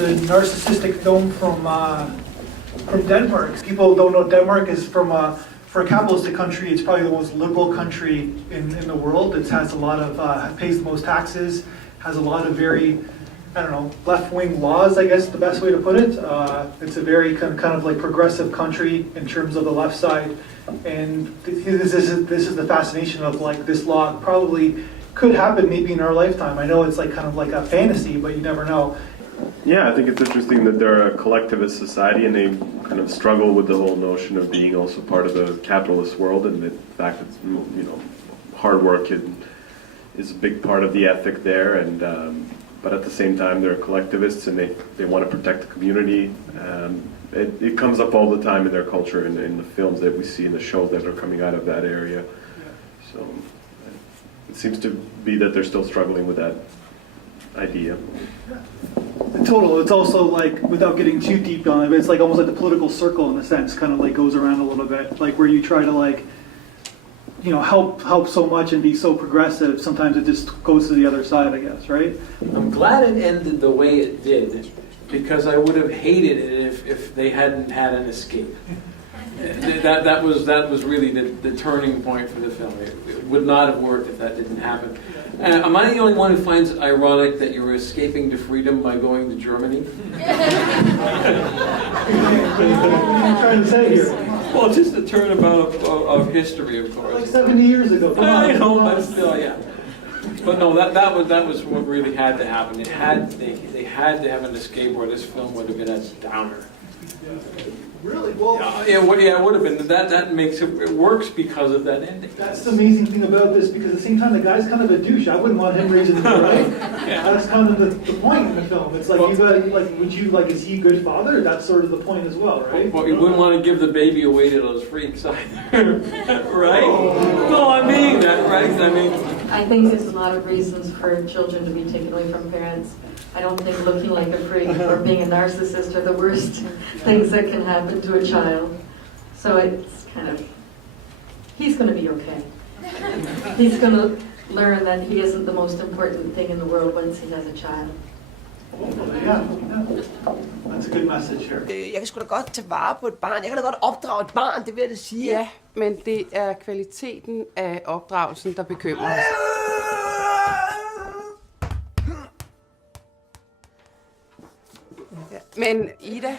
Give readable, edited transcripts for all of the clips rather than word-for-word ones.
the narcissistic film from Denmark. People don't know Denmark is for a capitalistic country, it's probably the most liberal country in the world. It has a lot of, pays the most taxes, has a lot of very, I don't know, left-wing laws, I guess the best way to put it. It's a very kind of like progressive country in terms of the left side. And this is the fascination of like this law probably could happen maybe in our lifetime. I know it's like kind of like a fantasy, but you never know. Yeah, I think it's interesting that they're a collectivist society and they kind of struggle with the whole notion of being also part of the capitalist world, and the fact that, you know, hard work is a big part of the ethic there, and but at the same time they're collectivists and they want to protect the community. It comes up all the time in their culture and in the films that we see, in the shows that are coming out of that area. So it seems to be that they're still struggling with that idea. Total. It's also like, without getting too deep on it, but it's like almost like the political circle in a sense, kind of like goes around a little bit, like where you try to like, you know, help so much and be so progressive. Sometimes it just goes to the other side, I guess, right? I'm glad it ended the way it did, because I would have hated it if they hadn't had an escape. That was really the turning point for the film. It would not have worked if that didn't happen. Am I the only one who finds it ironic that you were escaping to freedom by going to Germany? What are you trying to say here? Well, just a turnabout of history, of course. Like 70 years ago. Come on, I know, but still, yeah. But no, that was what really had to happen. They had to have an escape, or this film would have been a downer. Really? Well, yeah, it would have been. That makes it works because of that ending. That's the amazing thing about this, because at the same time the guy's kind of a douche. I wouldn't want him raising the right. Yeah. That's kind of the point in the film. It's like, you got, like, would you, like, is he a good father? That's sort of the point as well, right? Well, you wouldn't want to give the baby away to those freaks either, right? No, I mean that, right? I think there's a lot of reasons for children to be taken away from parents. I don't think looking like a freak or being a narcissist are the worst things that can happen to a child. So it's kind of, he's going to be okay. He's going to learn that he isn't the most important thing in the world once he has a child. Yeah, that's a good message here. Jeg kan sgu da godt tage vare på et barn. Jeg kan da godt opdrage et barn, det vil jeg da sige. Ja, men det er kvaliteten af opdragelsen, der bekymrer os. Men Ida,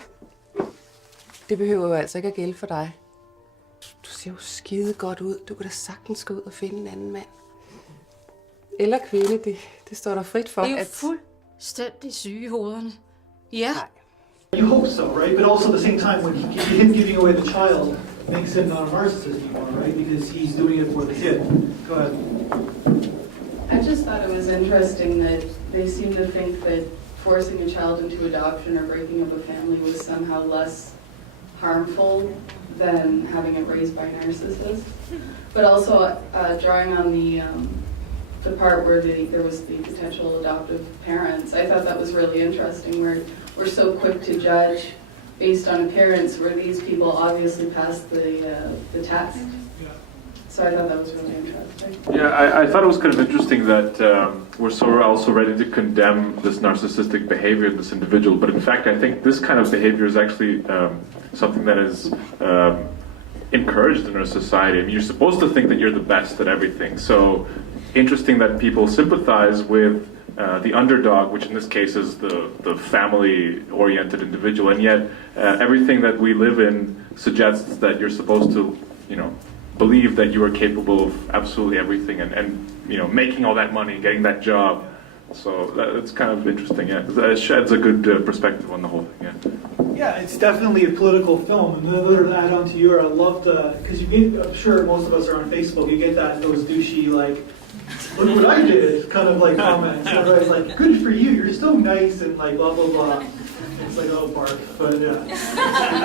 det behøver jo altså ikke at gælde for dig. Du ser jo skide godt ud. Du kan da sagtens gå ud og finde en anden mand. Eller kvinde, det står der frit for. Det er jo fuldstændig syge i hovederne. Ja. You hope so, right? But also at the same time, when him giving away the child makes him not a narcissist anymore, right? Because he's doing it for the kid. Go ahead. I just thought it was interesting that they seem to think that forcing a child into adoption or breaking up a family was somehow less harmful than having it raised by narcissists. But also drawing on the part where there was the potential adoptive parents, I thought that was really interesting, where we're so quick to judge based on appearance, where these people obviously passed the test. So I thought that was really interesting. Yeah, I thought it was kind of interesting that we're so also ready to condemn this narcissistic behavior in this individual, but in fact I think this kind of behavior is actually something that is encouraged in our society. I mean, you're supposed to think that you're the best at everything, so interesting that people sympathize with the underdog, which in this case is the family-oriented individual, and yet everything that we live in suggests that you're supposed to, you know, believe that you are capable of absolutely everything, and you know, making all that money, getting that job. So that's kind of interesting. Yeah, it sheds a good perspective on the whole thing. Yeah. Yeah, it's definitely a political film. And another to add on to your, I love because you get, I'm sure most of us are on Facebook. You get those douchey like, look what I did, kind of like comments. Everybody's like, good for you. You're so nice and like blah blah blah. It's like, oh, bark, but yeah.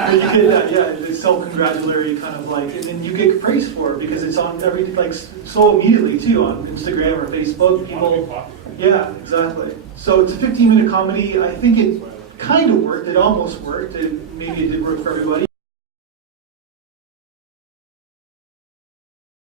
But you get that, yeah, it's self-congratulatory kind of like, and then you get praise for it because it's on everything, like, so immediately too, on Instagram or Facebook, people, yeah, exactly. So it's a 15-minute comedy. I think it kind of worked, it almost worked, maybe it did work for everybody.